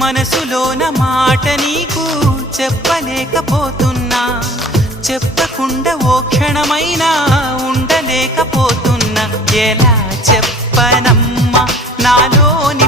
మనసులోన మాట నీకు చెప్పలేకపోతున్నా, చెప్పకుండా ఓ క్షణమైనా ఉండలేకపోతున్నా. ఎలా చెప్పనమ్మా నాలోని